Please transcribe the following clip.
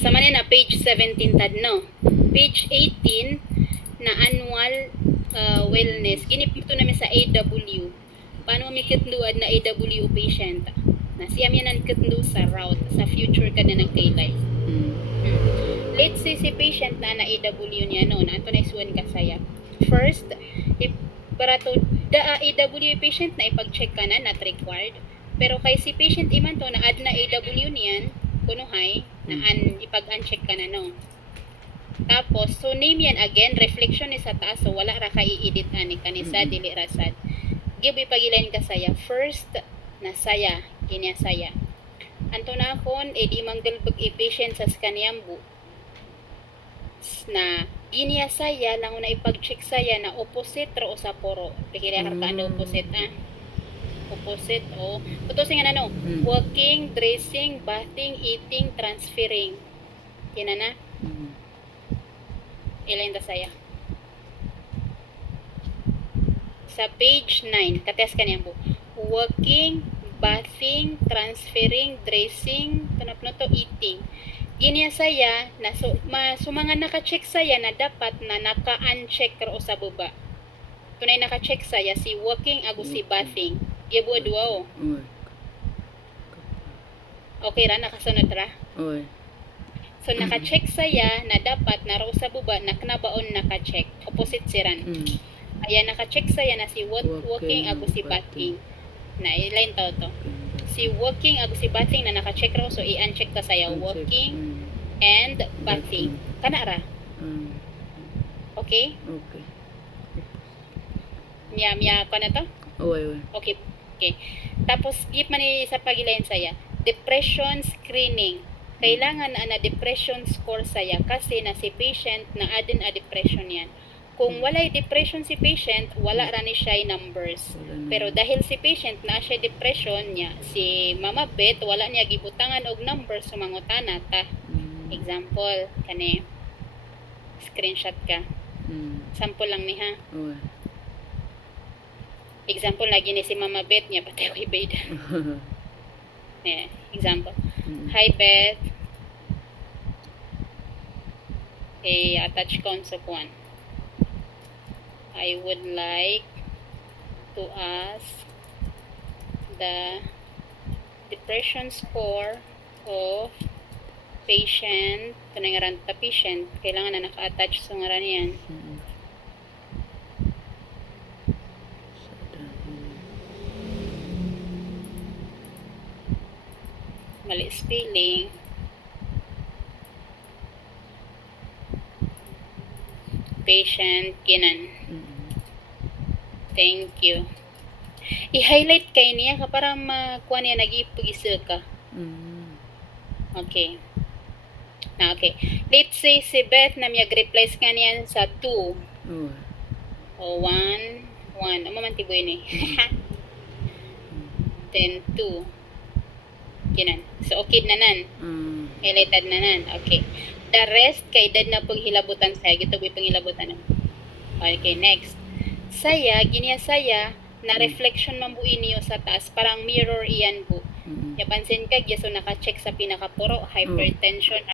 Sa manin na page 17 tad no. Page 18 na annual wellness. Ginipito namin sa AW. Paano mi kitluad na AW patient? Na siyam yan ang kitlu sa route sa future ka na ng kailay. Let's say si patient na AW niya no, na ato na isuan ka saya. First, para to da AW patient na ipag-check ka na not required. Pero kay si patient iman to na add na AW niyan, kunuhay na ipag-uncheck ka na no. Tapos so name yan again, reflection ni sa taas so wala ra ka i-edit ani kanisa dili ra sad. Give ipagilan ka saya. First na saya, kinya saya. Anto na akon di manggalbag i-patient sa skanyambu na ginya saya lang na ipag-check saya na opposite ro sa poro. Pikira ka na opposite opposite o putusin nga na no. Walking, dressing, bathing, eating, transferring. Kina na. Ilain ta saya. Sa page 9, kates kaniyang bu. Walking, bathing, transferring, dressing, tanap na to, eating. Ginya saya na mga naka-check saya na dapat na naka-uncheck ro sa baba. Tunay naka-check saya si walking ago si bathing. Gibo duwa o. Okay ra nakasunod ra. Oy. So naka-check saya na dapat na ro sa baba naknabaon naka-check. Opposite siran. Ayan naka-check saya na si walking ago si bathing. Na iline to. Si walking ago si bathing na naka-check ro so i-uncheck ka saya walking and bathing. Kana ra. Okay? Okay. Miya ko na to? Oy. Okay. Tapos give man ni sa pagilayan saya. Depression screening. Kailangan na depression score saya kasi na si patient na adin a depression yan. Kung walay depression si patient, wala ra ni siya numbers. Pero dahil si patient na siya depression niya, si Mama Bet wala niya gibutangan og numbers sumangutana ta. Example kani screenshot ka. Sample lang ni ha. Example lagi ni si Mama Bet niya pati ako ibeda. Example. Hi Beth. Attach concept 1. I would like to ask the depression score of patient. Ito na nga ta patient. Kailangan na naka-attach sa ngaran yan. Mali spelling. Patient kinan. Thank you. I-highlight kay niya ka para makuha niya nag-ipag-isa ka. Okay. Okay. Let's say si Beth na mag-replace ka niyan sa 2. O 1. Ano man tiboy ni. Then 2. Kinan. So okay na nan. Highlighted na nan. Okay. The rest kay dad na paghilabutan saya. Gito boy panghilabutan. Okay, next. Saya, ginya saya na reflection man buin niyo sa taas. Parang mirror iyan po. Yapansin ka, so naka-check sa pinakapuro, hypertension,